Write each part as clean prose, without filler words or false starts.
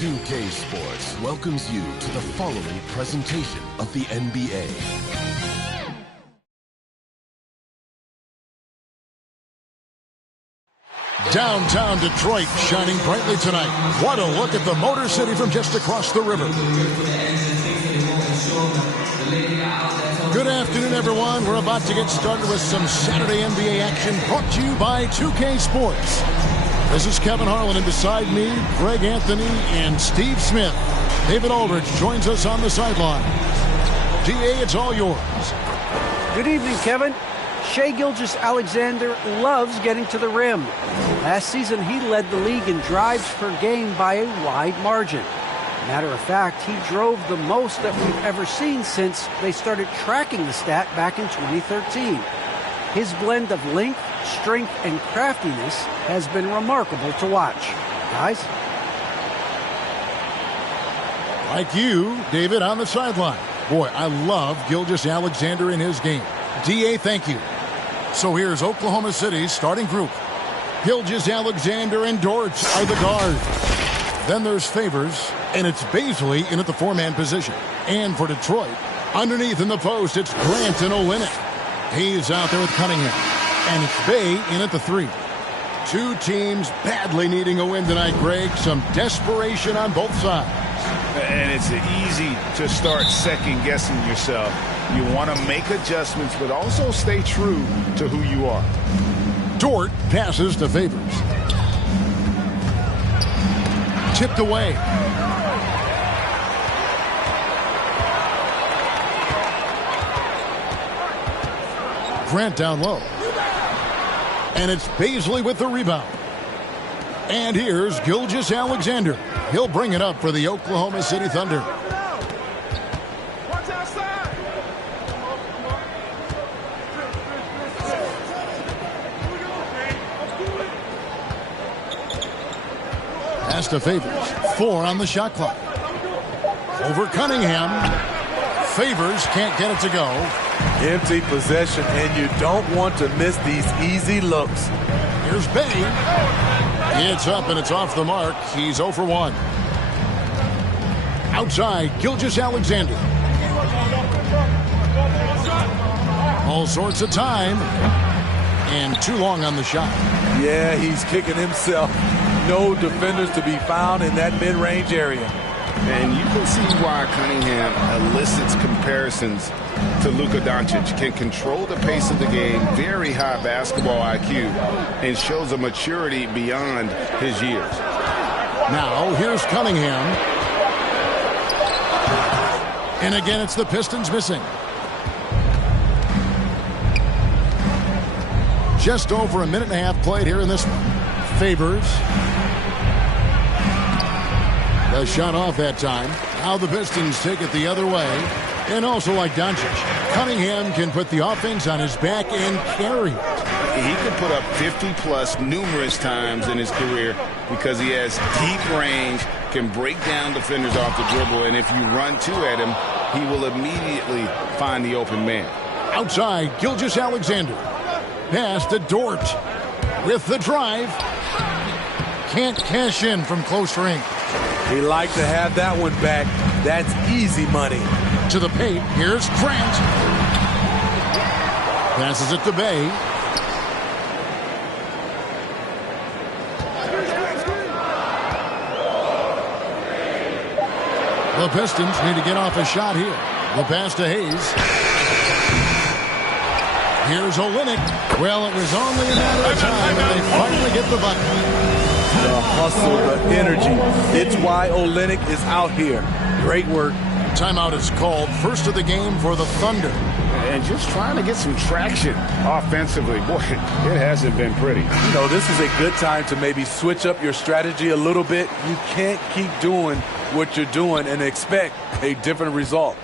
2K Sports welcomes you to the following presentation of the NBA. Downtown Detroit shining brightly tonight. What a look at the Motor City from just across the river. Good afternoon, everyone. We're about to get started with some Saturday NBA action brought to you by 2K Sports. This is Kevin Harlan, and beside me, Greg Anthony and Steve Smith. David Aldridge joins us on the sideline. DA, it's all yours. Good evening, Kevin. Shai Gilgeous-Alexander loves getting to the rim. Last season, he led the league in drives per game by a wide margin. Matter of fact, he drove the most that we've ever seen since they started tracking the stat back in 2013. His blend of length, strength, and craftiness has been remarkable to watch. Guys? Like you, David, on the sideline. Boy, I love Gilgeous-Alexander in his game. DA, thank you. So here's Oklahoma City's starting group. Gilgeous-Alexander and Dort are the guards. Then there's Favors, and it's Baisley in at the four-man position. And for Detroit, underneath in the post, it's Grant and Olynyk. He's out there with Cunningham. And it's Bay in at the three. Two teams badly needing a win tonight, Greg. Some desperation on both sides. And it's easy to start second-guessing yourself. You want to make adjustments, but also stay true to who you are. Dort passes to Favors. Tipped away. Grant down low. And it's Baisley with the rebound. And here's Gilgeous-Alexander. He'll bring it up for the Oklahoma City Thunder. Pass to Favors. 4 on the shot clock. Over Cunningham. Favors can't get it to go. Empty possession, and you don't want to miss these easy looks. Here's Bay. It's up, and it's off the mark. He's 0 for 1. Outside, Gilgeous-Alexander. All sorts of time. And too long on the shot. Yeah, he's kicking himself. No defenders to be found in that mid-range area. And you can see why Cunningham elicits comparisons to Luka Doncic. Can control the pace of the game, very high basketball IQ, and shows a maturity beyond his years. Now, here's Cunningham. And again, it's the Pistons missing. Just over a minute and a half played here in this one. Favors. The shot off that time. Now the Pistons take it the other way. And also like Doncic, Cunningham can put the offense on his back and carry it. He can put up 50-plus numerous times in his career because he has deep range, can break down defenders off the dribble, and if you run two at him, he will immediately find the open man. Outside, Gilgeous-Alexander. Pass to Dort. With the drive. Can't cash in from close range. He liked to have that one back. That's easy money. To the paint. Here's Grant. Passes it to Bay. The Pistons need to get off a shot here. The pass to Hayes. Here's Olynyk. Well, it was only a matter of time, and they finally get the bucket. The hustle, the energy. It's why Olynyk is out here. Great work. Timeout is called. First of the game for the Thunder. And just trying to get some traction offensively. Boy, it hasn't been pretty. You know, this is a good time to maybe switch up your strategy a little bit. You can't keep doing what you're doing and expect a different result.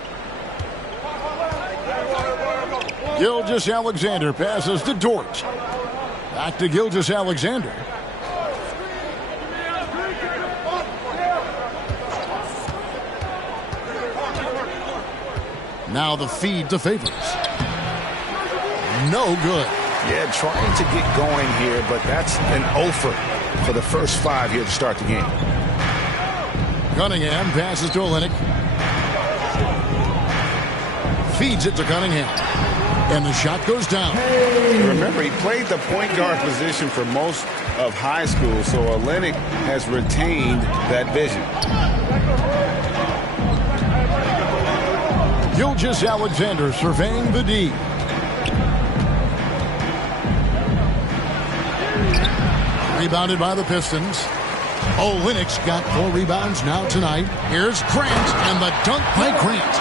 Gilgeous-Alexander passes to Dort. Back to Gilgeous-Alexander. Now the feed to Favors. No good. Yeah, trying to get going here, but that's an offer for the first 5 here to start the game. Cunningham passes to Olynyk. Feeds it to Cunningham. And the shot goes down. Remember, he played the point guard position for most of high school, so Olynyk has retained that vision. Gilgeous-Alexander surveying the D. Rebounded by the Pistons. Olynyk's got 4 rebounds now tonight. Here's Grant, and the dunk by Grant.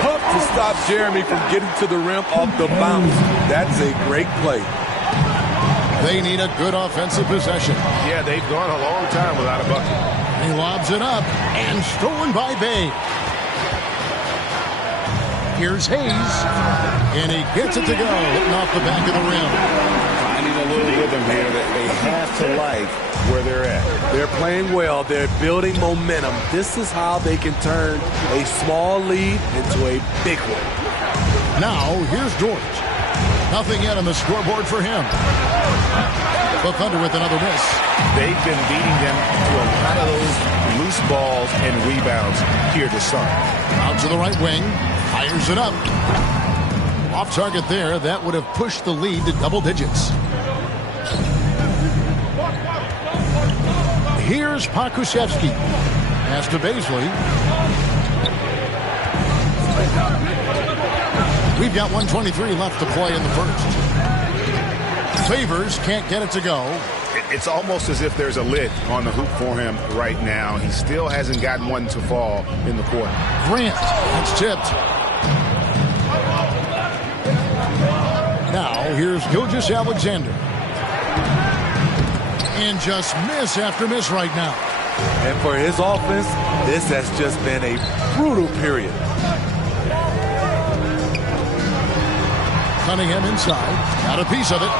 Tough to stop Jeremy from getting to the rim off the bounce. That's a great play. They need a good offensive possession. Yeah, they've gone a long time without a bucket. He lobs it up, and stolen by Bay. Here's Hayes, and he gets it to go, hitting off the back of the rim. Finding a little rhythm here that they have to like where they're at. They're playing well. They're building momentum. This is how they can turn a small lead into a big one. Now, here's George. Nothing yet on the scoreboard for him. The Thunder with another miss. They've been beating them to a lot of those loose balls and rebounds here to start. Out to the right wing. Fires it up. Off target there. That would have pushed the lead to double digits. Here's Pokusevski. Pass to Baisley. We've got 1:23 left to play in the first. Favors can't get it to go. It's almost as if there's a lid on the hoop for him right now. He still hasn't gotten one to fall in the quarter. Grant. That's tipped. Now, here's Gilgeous-Alexander. And just miss after miss right now. And for his offense, this has just been a brutal period. Cunningham inside. Got a piece of it.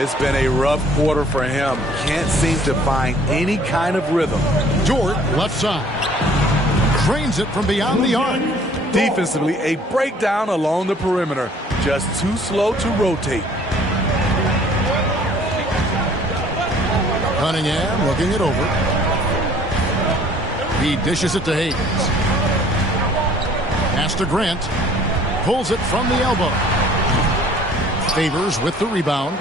It's been a rough quarter for him. Can't seem to find any kind of rhythm. Dort, left side. Drains it from beyond the arc. Defensively, a breakdown along the perimeter. Just too slow to rotate. Cunningham looking it over. He dishes it to Hayes. Pass to Grant. Pulls it from the elbow. Favors with the rebound.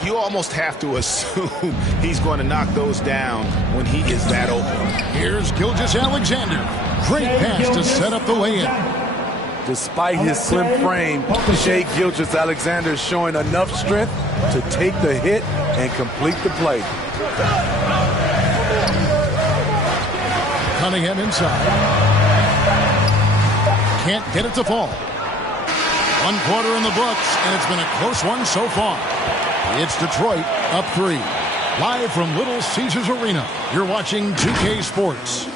You almost have to assume he's going to knock those down when he is that open. Here's Gilgeous-Alexander. Great pass to set up the lay-in. Despite his slim frame, Shai Gilgeous-Alexander is showing enough strength to take the hit and complete the play. Cunningham inside. Can't get it to fall. 1 quarter in the books, and it's been a close one so far. It's Detroit up 3. Live from Little Caesars Arena, you're watching 2K Sports.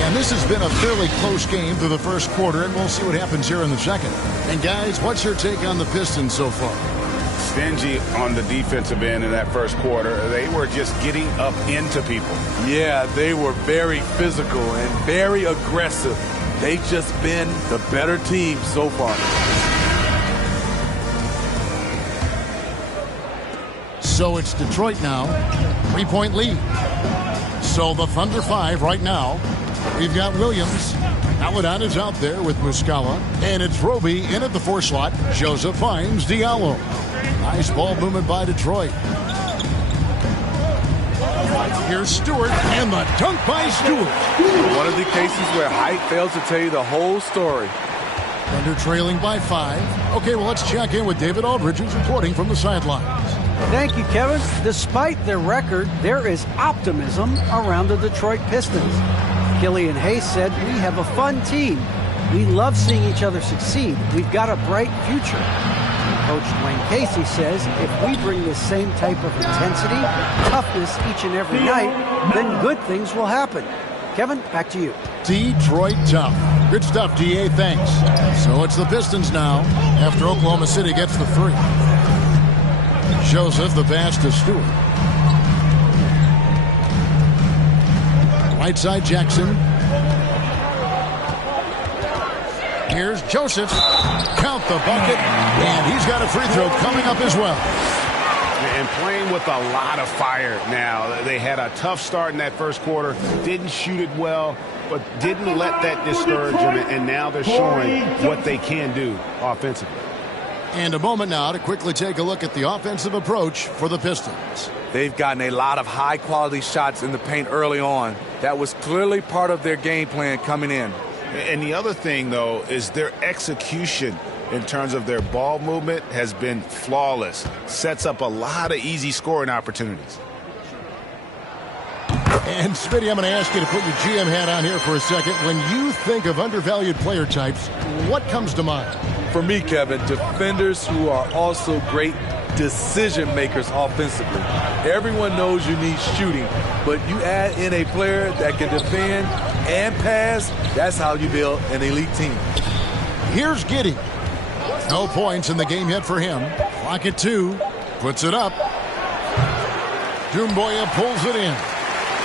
And this has been a fairly close game through the first quarter, and we'll see what happens here in the second. And guys, what's your take on the Pistons so far? Stingy on the defensive end in that first quarter. They were just getting up into people. Yeah, they were very physical and very aggressive. They've just been the better team so far. So it's Detroit now. 3-point lead. So the Thunder 5 right now. We've got Williams. Aladdin is out there with Muscala. And it's Roby in at the 4 slot. Joseph finds Diallo. Nice ball movement by Detroit. Here's Stewart, and the dunk by Stewart. One of the cases where height fails to tell you the whole story. Thunder trailing by 5. Okay, well, let's check in with David Aldridge, who's reporting from the sidelines. Thank you, Kevin. Despite their record, there is optimism around the Detroit Pistons. Killian Hayes said, "We have a fun team. We love seeing each other succeed. We've got a bright future." Coach Dwayne Casey says, "If we bring this same type of intensity, toughness each and every night, then good things will happen." Kevin, back to you. Detroit tough. Good stuff, D.A. Thanks. So it's the Pistons now after Oklahoma City gets the 3. Joseph, the pass to Stewart. Right side, Jackson. Here's Joseph. Count the bucket. And he's got a free throw coming up as well. And playing with a lot of fire now. They had a tough start in that first quarter. Didn't shoot it well, but didn't let that discourage them. And now they're showing what they can do offensively. And a moment now to quickly take a look at the offensive approach for the Pistons. They've gotten a lot of high-quality shots in the paint early on. That was clearly part of their game plan coming in. And the other thing, though, is their execution in terms of their ball movement has been flawless. Sets up a lot of easy scoring opportunities. And, Smitty, I'm going to ask you to put your GM hat on here for a second. When you think of undervalued player types, what comes to mind? For me, Kevin, defenders who are also great decision makers offensively. Everyone knows you need shooting, but you add in a player that can defend and pass, that's how you build an elite team. Here's Giddey. No points in the game yet for him. Clock at 2. Puts it up. Doumbouya pulls it in.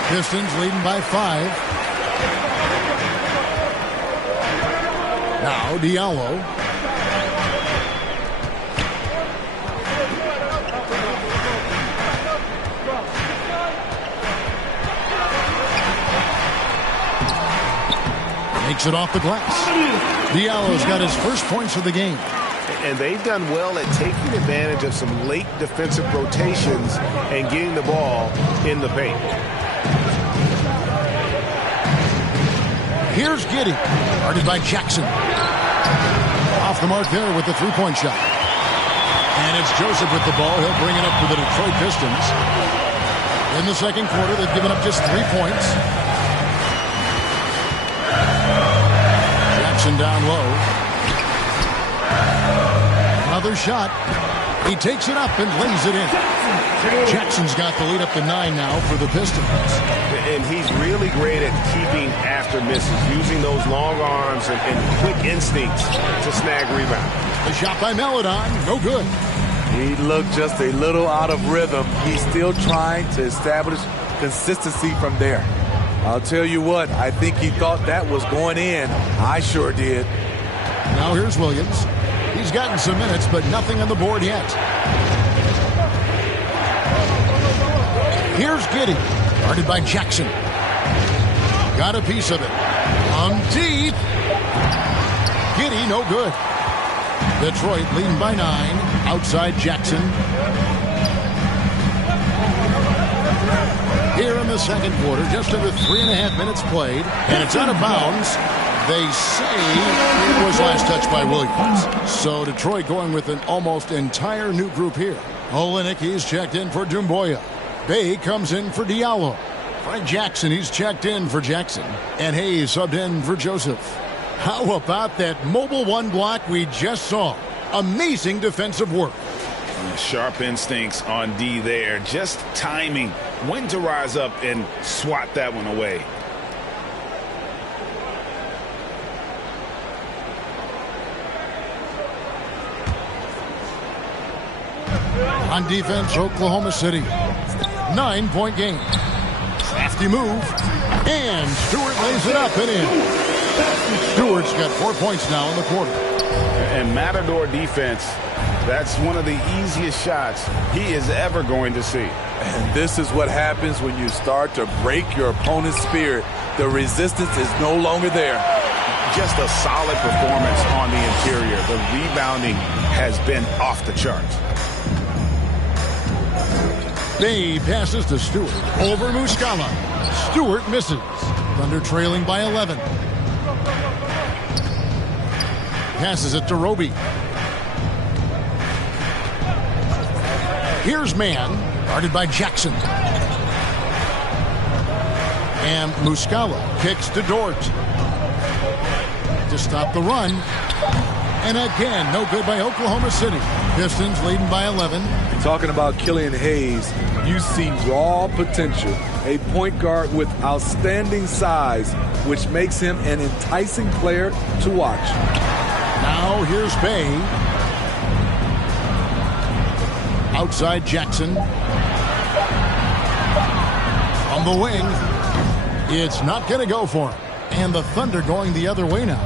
Pistons leading by 5. Now Diallo. Makes it off the glass. Diallo's got his first points of the game. And they've done well at taking advantage of some late defensive rotations and getting the ball in the paint. Here's Giddey. Guarded by Jackson. Off the mark there with the three-point shot. And it's Joseph with the ball. He'll bring it up for the Detroit Pistons. In the second quarter, they've given up just 3 points. Jackson down low. Another shot. He takes it up and lays it in. Jackson's got the lead up to 9 now for the Pistons. And he's really great at keeping after misses, using those long arms and quick instincts to snag rebounds. The shot by Melodon, no good. He looked just a little out of rhythm. He's still trying to establish consistency from there. I'll tell you what, I think he thought that was going in. I sure did. Now here's Williams. He's gotten some minutes, but nothing on the board yet. Here's Giddey, guarded by Jackson. Got a piece of it. Deep. Giddey, no good. Detroit leading by 9. Outside Jackson. Here in the second quarter, just under 3.5 minutes played, and it's out of bounds. They say it was last touched by Williams. So Detroit going with an almost entire new group here. Olynyk, he's checked in for Doumbouya. Bay comes in for Diallo. Frank Jackson, he's checked in for Jackson. And Hayes subbed in for Joseph. How about that mobile one block we just saw? Amazing defensive work. Sharp instincts on D there. Just timing. When to rise up and swat that one away. On defense, Oklahoma City. 9-point game. Crafty move. And Stewart lays it up and in. Stewart's got 4 points now in the quarter. And Matador defense, that's one of the easiest shots he is ever going to see. And this is what happens when you start to break your opponent's spirit. The resistance is no longer there. Just a solid performance on the interior. The rebounding has been off the charts. Bay passes to Stewart. Over Muscala. Stewart misses. Thunder trailing by 11. Passes it to Roby. Here's Mann, guarded by Jackson. And Muscala kicks to Dort. To stop the run. And again, no good by Oklahoma City. Pistons leading by 11. Talking about Killian Hayes, you see raw potential a point guard with outstanding size, which makes him an enticing player to watch. Now here's Bay. Outside Jackson. On the wing. It's not going to go for him. And the Thunder going the other way now.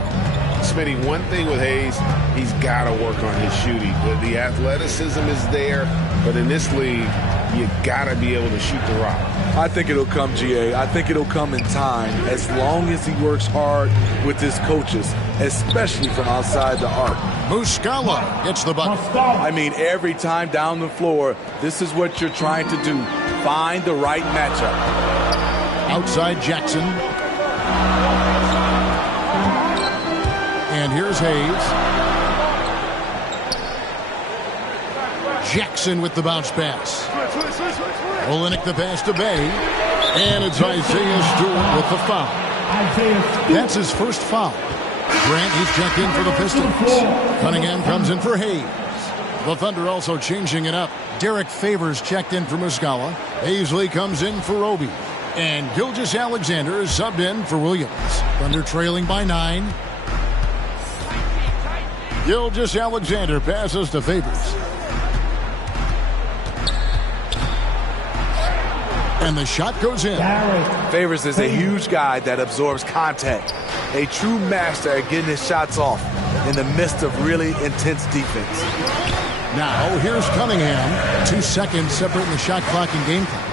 Smitty, one thing with Hayes, he's got to work on his shooting. The athleticism is there, but in this league, you got to be able to shoot the rock. I think it'll come, GA. I think it'll come in time as long as he works hard with his coaches, especially from outside the arc. Muscala gets the bucket. I mean, every time down the floor, this is what you're trying to do. Find the right matchup. Outside Jackson. And here's Hayes. Jackson with the bounce pass. Olenek the pass to Bay. And it's Isaiah Stewart with the foul. That's his first foul. Grant, he's checked in for the Pistons. Cunningham comes in for Hayes. The Thunder also changing it up. Derek Favors checked in for Muscala. Hazley comes in for Roby. And Gilgeous-Alexander is subbed in for Williams. Thunder trailing by 9. Gilgeous-Alexander passes to Favors. And the shot goes in. Favors is a huge guy that absorbs contact. A true master at getting his shots off in the midst of really intense defense. Now, here's Cunningham. 2 seconds separating the shot clock and game clock.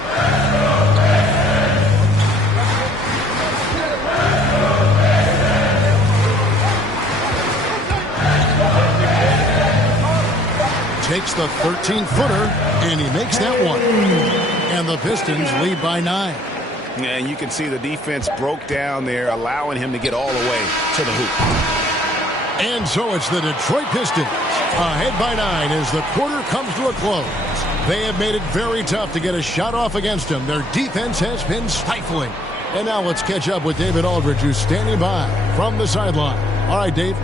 Takes the 13-footer, and he makes that one. And the Pistons lead by 9. Yeah, and you can see the defense broke down there, allowing him to get all the way to the hoop. And so it's the Detroit Pistons ahead by 9 as the quarter comes to a close. They have made it very tough to get a shot off against them. Their defense has been stifling. And now let's catch up with David Aldridge, who's standing by from the sideline. All right, Dave.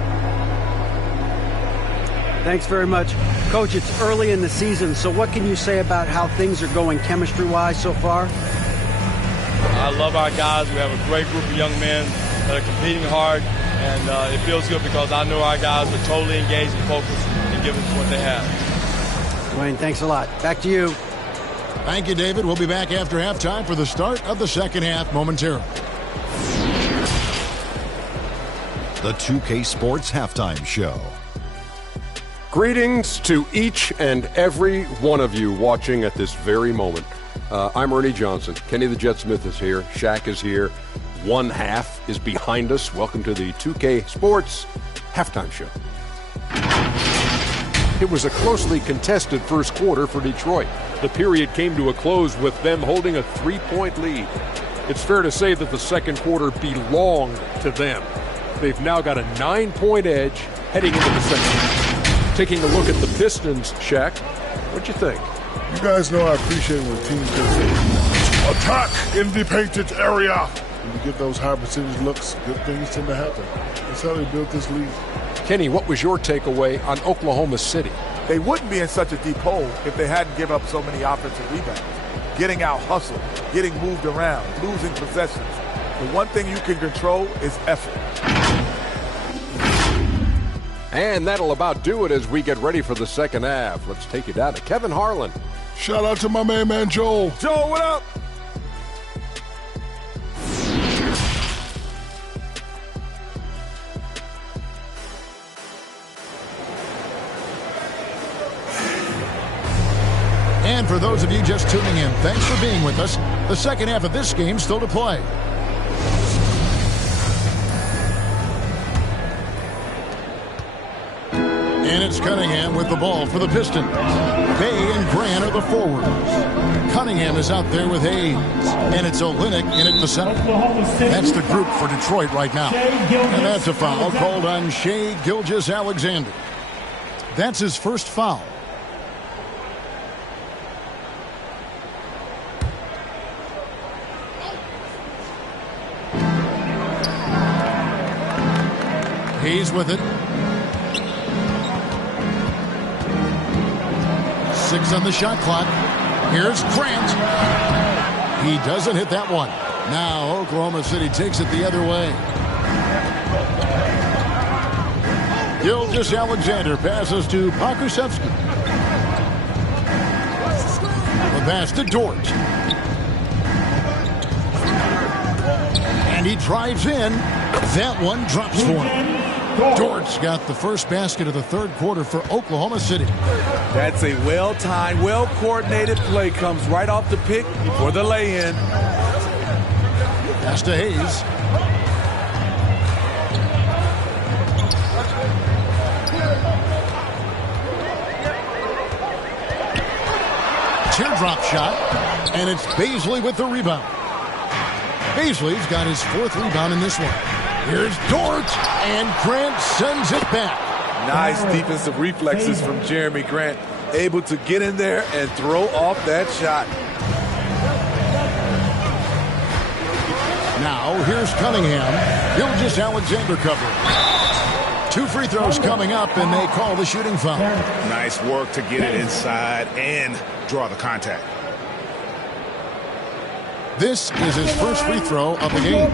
Thanks very much. Coach, it's early in the season, so what can you say about how things are going chemistry-wise so far? I love our guys. We have a great group of young men that are competing hard, and it feels good because I know our guys are totally engaged and focused and giving us what they have. Dwayne, thanks a lot. Back to you. Thank you, David. We'll be back after halftime for the start of the second half momentarily. The 2K Sports Halftime Show. Greetings to each and every one of you watching at this very moment. I'm Ernie Johnson. Kenny the Jet Smith is here. Shaq is here. One half is behind us. Welcome to the 2K Sports Halftime Show. It was a closely contested first quarter for Detroit. The period came to a close with them holding a 3-point lead. It's fair to say that the second quarter belonged to them. They've now got a 9-point edge heading into the second half. Taking a look at the Pistons, Shaq, what'd you think? You guys know I appreciate when teams can say, attack in the painted area. When you get those high percentage looks, good things tend to happen. That's how they built this league. Kenny, what was your takeaway on Oklahoma City? They wouldn't be in such a deep hole if they hadn't given up so many offensive rebounds. Getting out hustled, getting moved around, losing possessions. The one thing you can control is effort. And that'll about do it as we get ready for the second half. Let's take you down to Kevin Harlan. Shout out to my main man, Joel. Joel, what up? And for those of you just tuning in, thanks for being with us. The second half of this game still to play. And it's Cunningham with the ball for the Pistons. Bay and Grant are the forwards. Cunningham is out there with Hayes. And it's Olenek in at the center. That's the group for Detroit right now. And that's a foul called on Shai Gilgeous-Alexander. That's his first foul. Hayes with it. 6 on the shot clock. Here's Grant. He doesn't hit that one. Now Oklahoma City takes it the other way. Gilgeous-Alexander passes to Pokusevski. The pass to Dort. And he drives in. That one drops for him. Dort's got the first basket of the third quarter for Oklahoma City. That's a well-timed, well-coordinated play. Comes right off the pick for the lay-in. Pass to Hayes. Teardrop shot, and it's Baisley with the rebound. Baisley's got his fourth rebound in this one. Here's Dort, and Grant sends it back. Nice defensive reflexes from Jeremy Grant. Able to get in there and throw off that shot. Now, here's Cunningham. Gilgeous-Alexander covering. 2 free throws coming up, and they call the shooting foul. Nice work to get it inside and draw the contact. This is his first free throw of the game.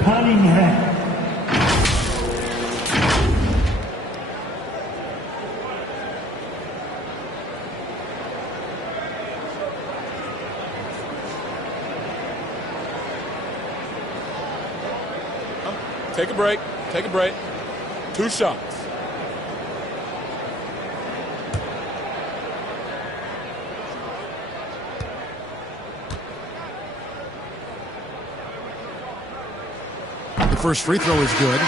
Cunningham. Take a break. Take a break. 2 shots. The first free throw is good.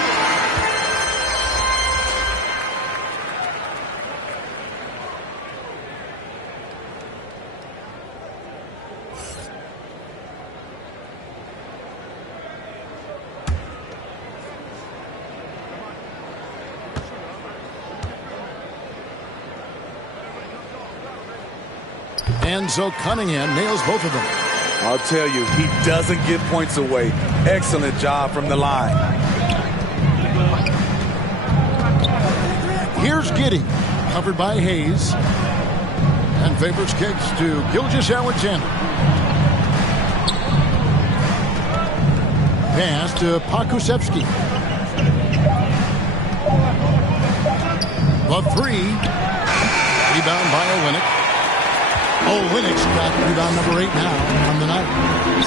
And so Cunningham nails both of them. I'll tell you, he doesn't give points away. Excellent job from the line. Here's Giddey, covered by Hayes. And favors kicks to Gilgeous-Alexander. Pass to Pokusevski. The 3. Rebound by Olynyk. Olynyk's got rebound number 8 now on the night.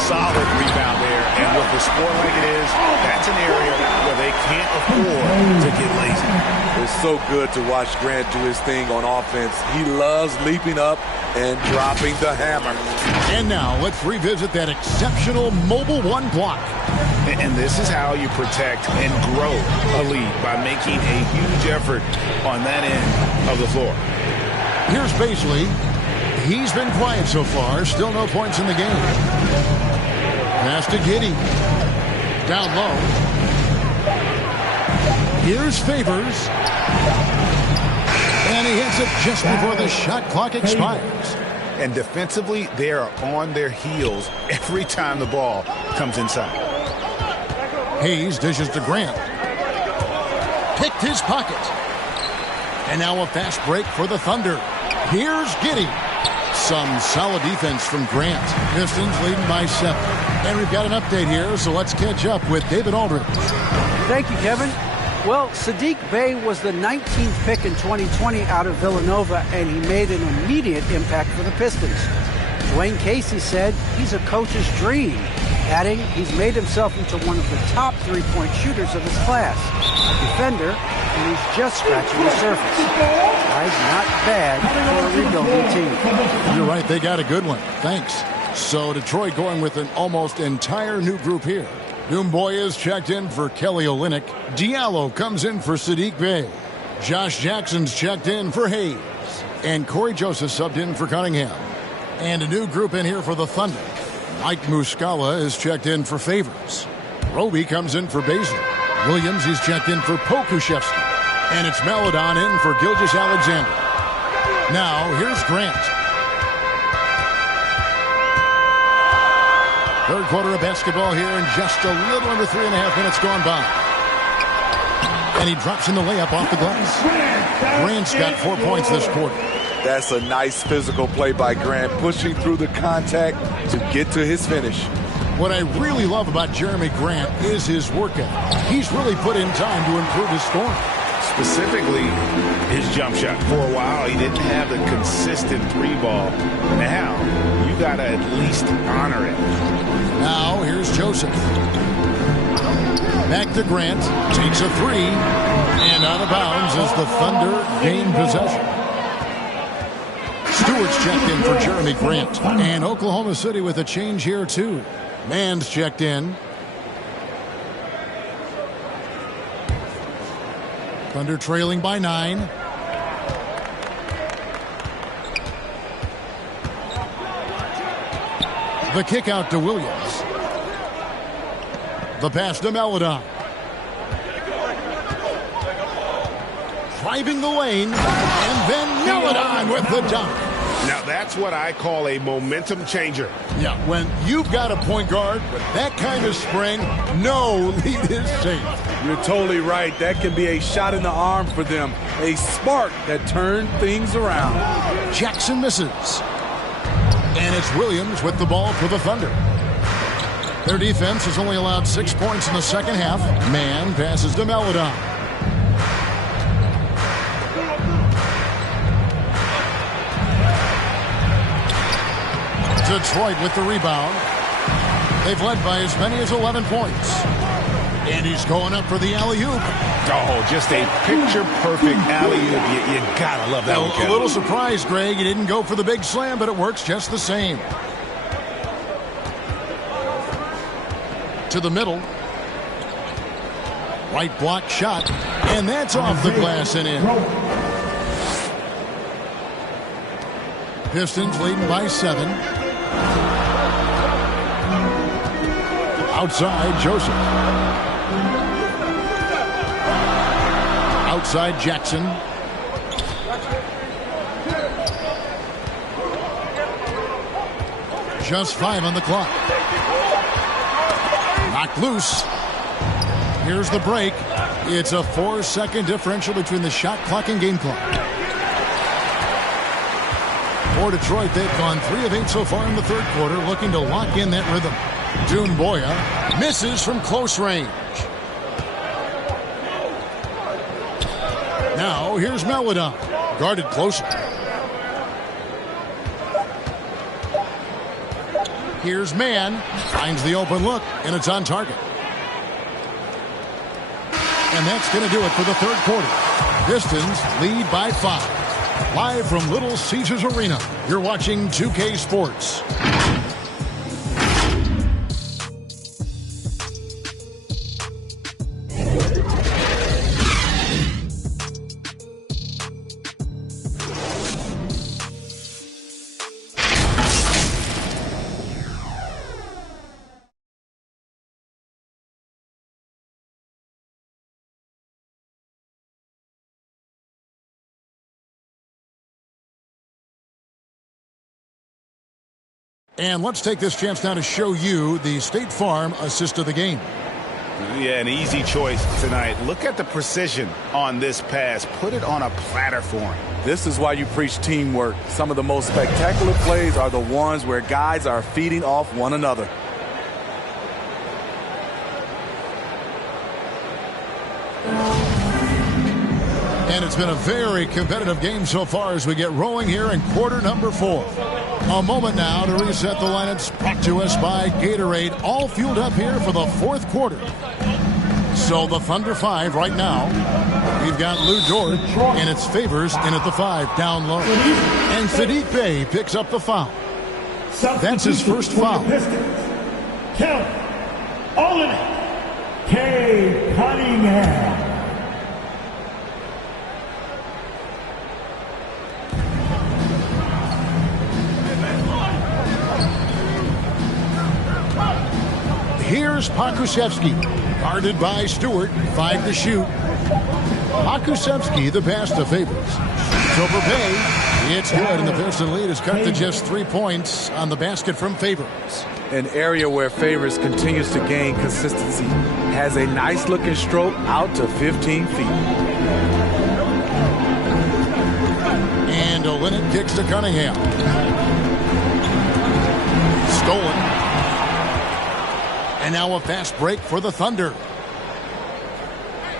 Solid rebound there, and with the score like it is, that's an area where they can't afford to get lazy. It's so good to watch Grant do his thing on offense. He loves leaping up and dropping the hammer. And now let's revisit that exceptional mobile 1 block. And this is how you protect and grow a lead, by making a huge effort on that end of the floor. Here's Baisley. He's been quiet so far. Still no points in the game. Pass to Giddey. Down low. Here's Favors. And he hits it just before the shot clock expires. And defensively, they are on their heels every time the ball comes inside. Hayes dishes to Grant. Picked his pocket. And now a fast break for the Thunder. Here's Giddey. Some solid defense from Grant. Pistons leading by 7. And we've got an update here, so let's catch up with David Aldridge. Thank you, Kevin. Well, Saddiq Bey was the 19th pick in 2020 out of Villanova, and he made an immediate impact for the Pistons. Dwayne Casey said he's a coach's dream, adding he's made himself into one of the top three-point shooters of his class, a defender, and he's just scratching the surface. Guy's not bad for a rebuilding team. You're right, they got a good one. Thanks. So Detroit going with an almost entire new group here. Doumbouya is checked in for Kelly Olynyk. Diallo comes in for Saddiq Bey. Josh Jackson's checked in for Hayes. And Corey Joseph subbed in for Cunningham. And a new group in here for the Thunder. Mike Muscala is checked in for Favors. Roby comes in for Baisley. Williams is checked in for Pokusevski. And it's Maledon in for Gilgeous-Alexander. Now, here's Grant. Third quarter of basketball here, and just a little under 3.5 minutes gone by. And he drops in the layup off the glass. Grant's got 4 points this quarter. That's a nice physical play by Grant, pushing through the contact to get to his finish. What I really love about Jeremy Grant is his work ethic. He's really put in time to improve his scoring. Specifically, his jump shot. For a while, he didn't have the consistent three ball. Now, you got to at least honor it. Now, here's Joseph. Back to Grant. Takes a three. And out of bounds as the Thunder gain possession. Stewart's checked in for Jeremy Grant. And Oklahoma City with a change here, too. Mann's checked in. Thunder trailing by 9. The kick out to Williams. The pass to Melodon. Driving the lane. And then Melodon with the dunk. Now that's what I call a momentum changer. Yeah, when you've got a point guard with that kind of spring, no lead is safe. You're totally right. That can be a shot in the arm for them. A spark that turned things around. Jackson misses. And it's Williams with the ball for the Thunder. Their defense has only allowed 6 points in the second half. Mann passes to Melodon. Detroit with the rebound. They've led by as many as 11 points. And he's going up for the alley-oop. Oh, just a picture-perfect alley-oop. You gotta love that one, A little surprised, Greg. He didn't go for the big slam, but it works just the same. To the middle. Right block shot. And that's off the glass and in. Pistons leading by 7. Outside, Joseph. Outside, Jackson. Just 5 on the clock. Knocked loose. Here's the break. It's a 4-second differential between the shot clock and game clock. For Detroit, they've gone 3 of 8 so far in the third quarter, looking to lock in that rhythm. Doumbouya misses from close range. Now here's Melodon, guarded closer. Here's Mann, finds the open look, and it's on target. And that's going to do it for the third quarter. Pistons lead by 5. Live from Little Caesars Arena, you're watching 2K Sports. And let's take this chance now to show you the State Farm assist of the game. Yeah, an easy choice tonight. Look at the precision on this pass. Put it on a platter for him. This is why you preach teamwork. Some of the most spectacular plays are the ones where guys are feeding off one another. And it's been a very competitive game so far as we get rolling here in quarter number 4. A moment now to reset the lineups brought to us by Gatorade, all fueled up here for the fourth quarter. So the Thunder 5 right now. We've got Lou Dort, and it's Favors in at the 5 down low. And Sadiq Bey picks up the foul. That's his first foul. Count. All in it. K. Cunningham. Here's Pokusevski, guarded by Stewart, 5 to shoot. Pokusevski, the pass to Favors. Over Bey, it's good, and the Piston lead is cut to just 3 points on the basket from Favors. An area where Favors continues to gain consistency. Has a nice-looking stroke out to 15 feet. And Olynyk kicks to Cunningham. Stolen. And now a fast break for the Thunder.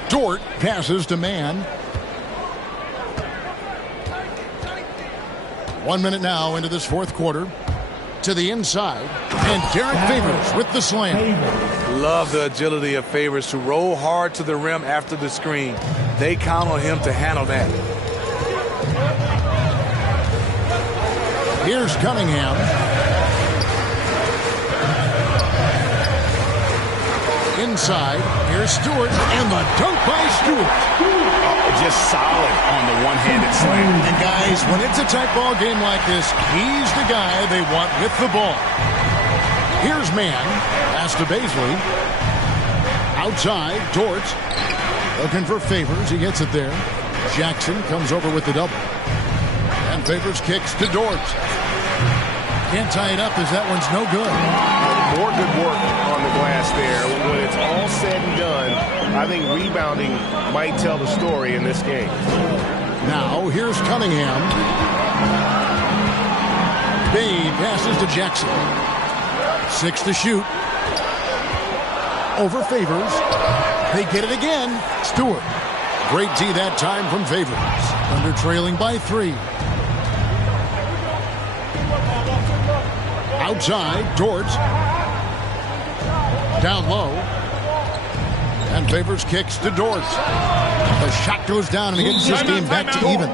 Dort passes to Mann. 1 minute now into this fourth quarter. To the inside. And Derek Favors with the slam. Love the agility of Favors to roll hard to the rim after the screen. They count on him to handle that. Here's Cunningham. Inside. Here's Stewart. And the dunk by Stewart. Just solid on the one-handed slam. And guys, when it's a tight ball game like this, he's the guy they want with the ball. Here's Mann. Pass to Baisley. Outside, Dort. Looking for Favors. He gets it there. Jackson comes over with the double. And Favors kicks to Dort. Can't tie it up as that one's no good. More good work on the glass there. When it's all said and done, I think rebounding might tell the story in this game. Now, here's Cunningham. Bay passes to Jackson. 6 to shoot. Over Favors. They get it again. Stewart. Great D that time from Favors. Under trailing by 3. Outside, Dort. Down low. And Favors kicks to Dort. The shot goes down and he gets this game back to even.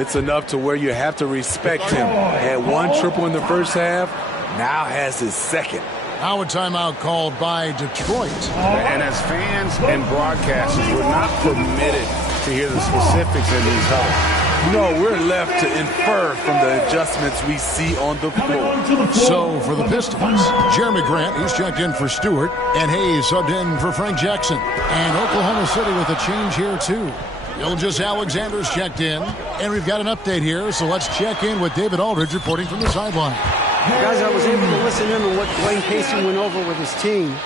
It's enough to where you have to respect him. Had 1 triple in the first half, now has his second. Now a timeout called by Detroit. And as fans and broadcasters, we're not permitted to hear the specifics in these huddles. No, we're left to infer from the adjustments we see on the floor. So for the Pistons, Jeremy Grant, he's checked in for Stewart, and Hayes subbed in for Frank Jackson. And Oklahoma City with a change here too. Gilgeous Alexander's checked in, and we've got an update here, so let's check in with David Aldridge reporting from the sideline. Guys, I was able to listen in on what Dwayne Casey went over with his team.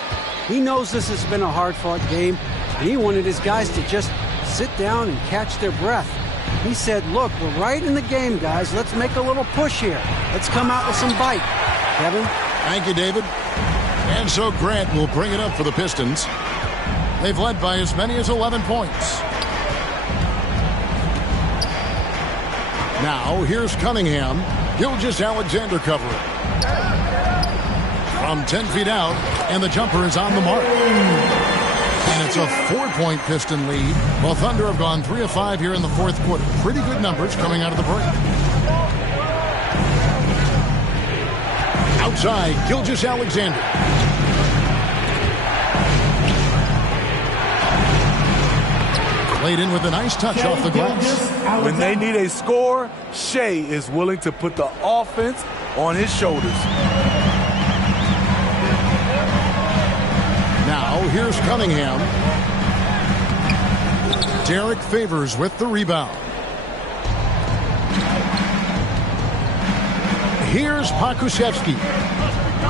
He knows this has been a hard-fought game, and he wanted his guys to just sit down and catch their breath. He said, look, we're right in the game, guys. Let's make a little push here. Let's come out with some bite. Kevin? Thank you, David. And so Grant will bring it up for the Pistons. They've led by as many as 11 points. Now, here's Cunningham. Gilgeous Alexander covering. From 10 feet out, and the jumper is on the mark. And it's a 4-point Piston lead. Well, Thunder have gone 3 of 5 here in the fourth quarter. Pretty good numbers coming out of the break. Outside, Gilgeous Alexander. Played in with a nice touch off the glass. When they need a score, Shea is willing to put the offense on his shoulders. Now, here's Cunningham. Derek Favors with the rebound. Here's Pokusevski.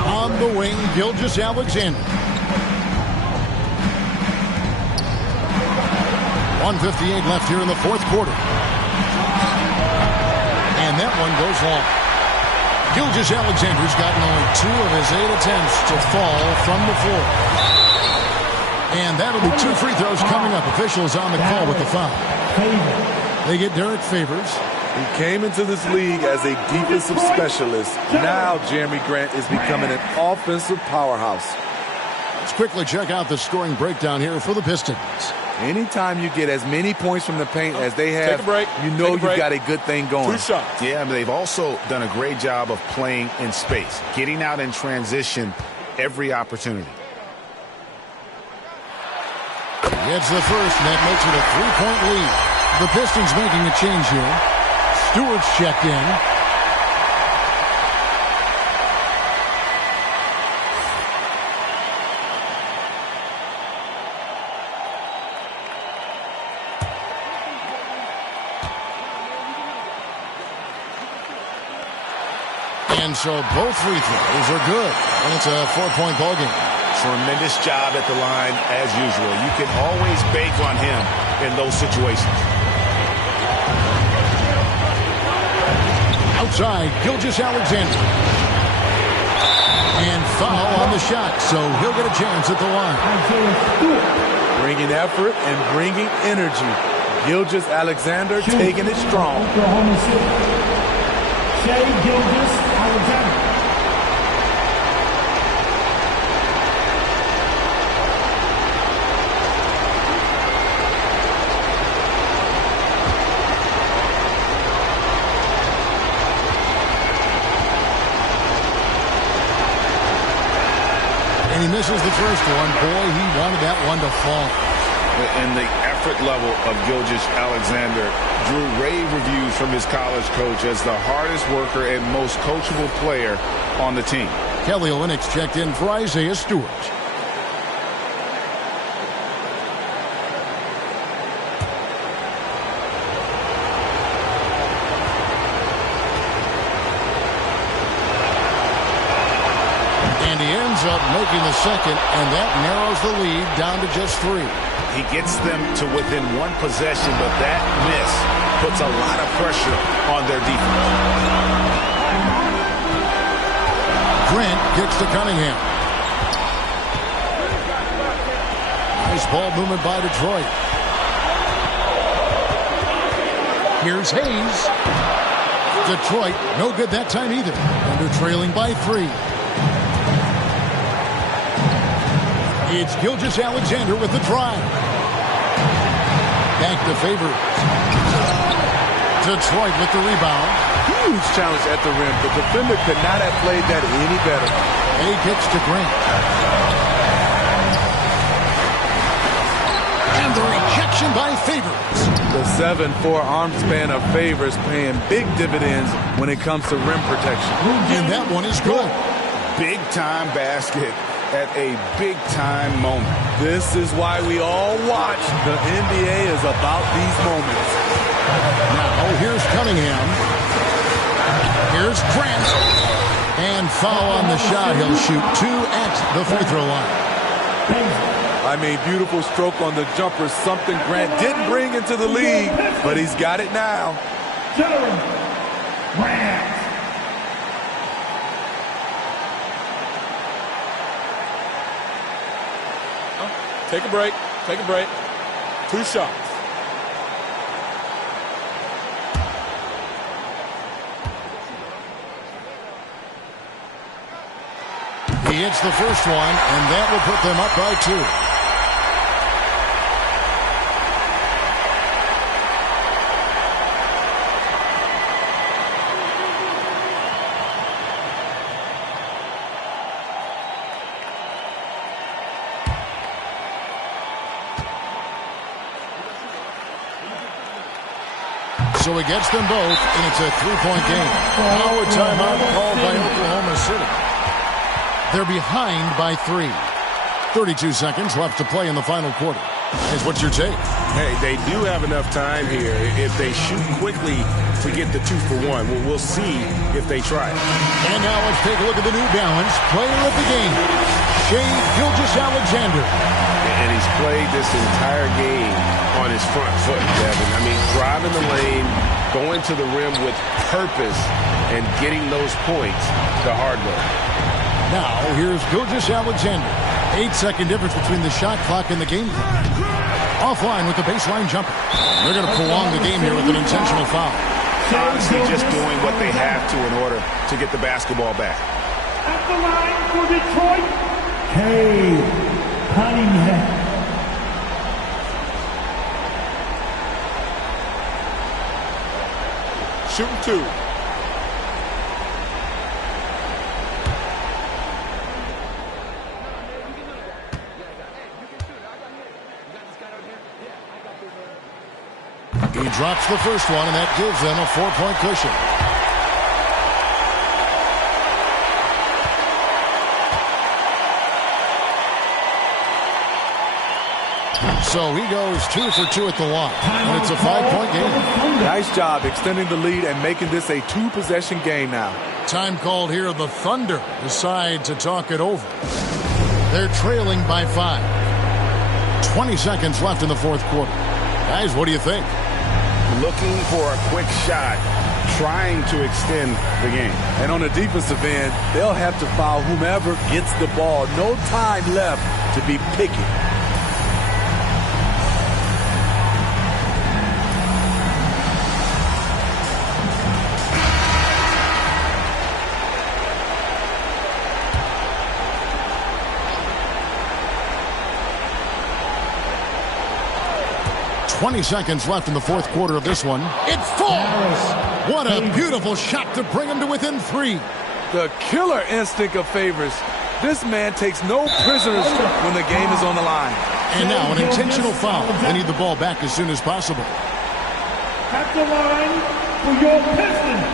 On the wing, Gilgeous Alexander. 1:58 left here in the fourth quarter. And that one goes long. Gilgeous Alexander's gotten only 2 of his 8 attempts to fall from the floor. And that'll be 2 free throws coming up. Officials on the call with the foul. They get Derek Favors. He came into this league as a defensive specialist. Now Jeremy Grant is becoming an offensive powerhouse. Let's quickly check out the scoring breakdown here for the Pistons. Anytime you get as many points from the paint as they have, Take a break. you know you've got a good thing going. 2 shots. Yeah, but they've also done a great job of playing in space, getting out in transition every opportunity. Gets the first, and that makes it a 3-point lead. The Pistons making a change here. Stewart's checked in. And so both free throws are good. And it's a 4-point ball game. Tremendous job at the line as usual. You can always bank on him in those situations. outside, Gilgeous-Alexander. And foul on the shot, so he'll get a chance at the line. Bringing effort and bringing energy. Gilgeous-Alexander taking it strong. Oklahoma City. Shai Gilgeous-Alexander. And he misses the first one. Boy, he wanted that one to fall. And the effort level of Gilgeous-Alexander drew rave reviews from his college coach as the hardest worker and most coachable player on the team. Kelly Olynyk checked in for Isaiah Stewart. And he ends up making the second, and that narrows the lead down to just 3. He gets them to within one possession, but that miss puts a lot of pressure on their defense. Grant kicks to Cunningham. Nice ball movement by Detroit. Here's Hayes. Detroit, no good that time either. And they're trailing by 3. It's Gilgeous-Alexander with the drive. Back to Favors. Detroit with the rebound. Huge challenge at the rim. The defender could not have played that any better. A kicks to Grant. And the rejection by Favors. The 7'4" arm span of Favors paying big dividends when it comes to rim protection. And that one is good. Big time basket at a big-time moment. This is why we all watch. The NBA is about these moments. Now, here's Cunningham. Here's Grant. And foul on the shot. He'll shoot 2 at the free throw line. I mean, beautiful stroke on the jumper. Something Grant didn't bring into the league, but he's got it now. Grant. Take a break. Take a break. 2 shots. He hits the first one, and that will put them up by 2. So he gets them both, and it's a 3-point game. Now a timeout called by Oklahoma City. They're behind by 3. 32 seconds left to play in the final quarter. Here's what's your take? Hey, they do have enough time here. If they shoot quickly to get the 2 for 1, we'll see if they try it. And now let's take a look at the New Balance player of the game, Shai Gilgeous-Alexander. And he's played this entire game on his front foot, Devin. I mean, driving the lane, going to the rim with purpose, and getting those points the hard way. Now, here's Gilgeous-Alexander. 8-second difference between the shot clock and the game clock. Offline with the baseline jumper. They're going to prolong the game here with an intentional foul. Honestly, just doing what they have to in order to get the basketball back. At the line for Detroit, Cunningham. Shooting 2. He drops the first one, and that gives them a 4-point cushion. So he goes 2 for 2 at the line, and it's a 5-point game. Nice job extending the lead and making this a 2-possession game now. Time called here. The Thunder decide to talk it over. They're trailing by 5. 20 seconds left in the fourth quarter. Guys, what do you think? Looking for a quick shot. trying to extend the game. And on the defensive end, they'll have to foul whomever gets the ball. No time left to be picky. .20 seconds left in the fourth quarter of this one. It falls! What a beautiful shot to bring him to within 3. The killer instinct of Favors. This man takes no prisoners when the game is on the line. And now an intentional foul. They need the ball back as soon as possible. At the line for your Pistons,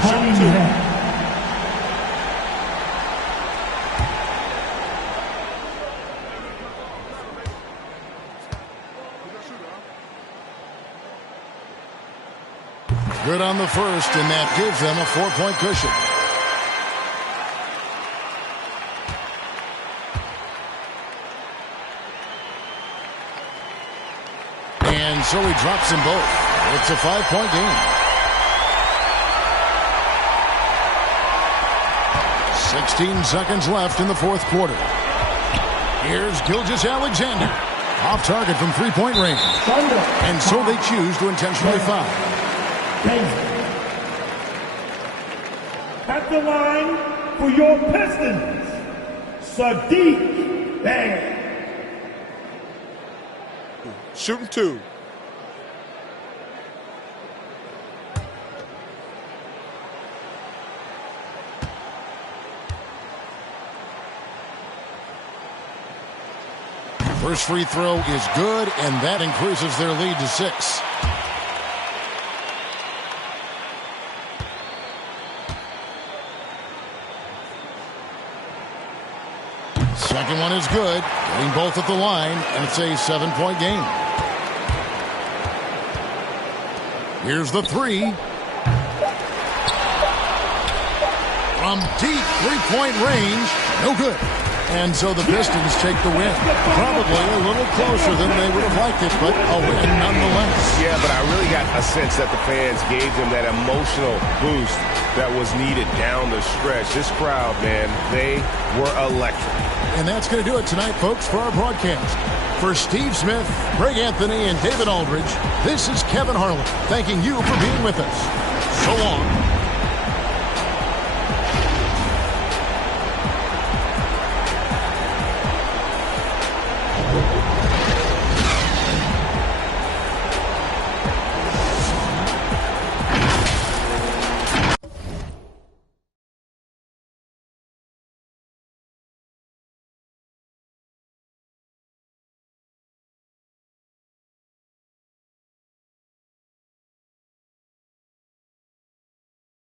Cunningham. Good on the first, and that gives them a 4-point cushion. And so he drops them both. It's a 5-point game. 16 seconds left in the fourth quarter. Here's Gilgeous-Alexander. Off target from 3-point range. And so they choose to intentionally foul. At the line for your Pistons, Sadiq Bey. Shooting 2. First free throw is good, and that increases their lead to 6. Second one is good, getting both at the line, and it's a 7-point game. Here's the 3. From deep 3-point range, no good. And so the Pistons take the win. Probably a little closer than they would have liked it, but a win nonetheless. Yeah, but I really got a sense that the fans gave them that emotional boost that was needed down the stretch. This crowd, man, they were electric. And that's going to do it tonight, folks, for our broadcast. For Steve Smith, Greg Anthony, and David Aldridge, this is Kevin Harlan thanking you for being with us. So long.